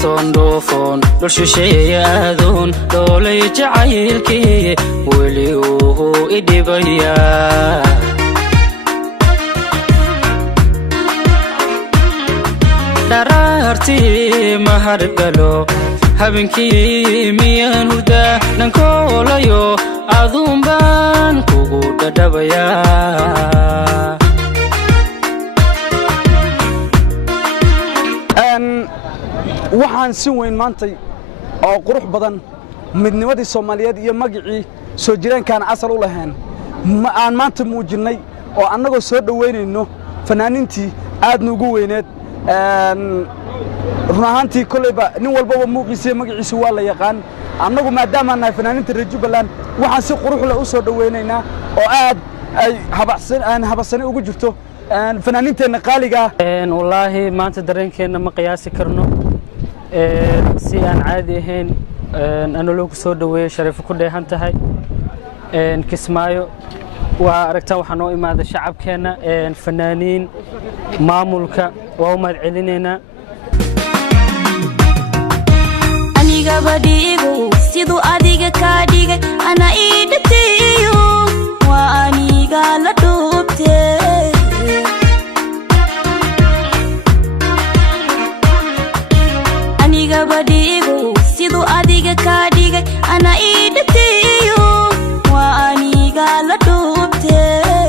kastoon dhoofon dhul shisheeye aadoon dhoolay jacaylkii weli uu idhibayaa daraartii mahargalo habeenkii miyaan hurdaa dhankoolayo aduun baan kugu dhadhabayaa waxaan si weyn maantay oo qurux badan midnimadii Soomaaliyeed iyo magacii soo jireenkan asal u lahayn aan maanta muujinay oo annagoo soo dhaweynayno fanaaniintii aad nuugu weyneed run ahaantii kolleyba nin walba muuqiisa magaciisa waa la yaqaan annagu maadaama nahay fanaaniinta reer Jubbaland waxaan si qurux leh u soo dhaweynaynaa oo aad ay habacsan ugu jirto fanaaniinteena qaaliga wallaahi maanta dareenkeena ma qiyaasi karno si aan caadi ahayn ana loo soo dhaweeyo sharaf ku dheehan tahay Kismaayo waa aragtaa waxaa noo imaaday shacabkeena fanaaniin maamulka waa u mahadcelinayna aniga badiigu sidoo adiga ka dhigay ana idatiyo waa aniga la dhoobtay aniga badiigu sidoo adiga ka dhigay ana idatiyo waa aniga la dhoobtay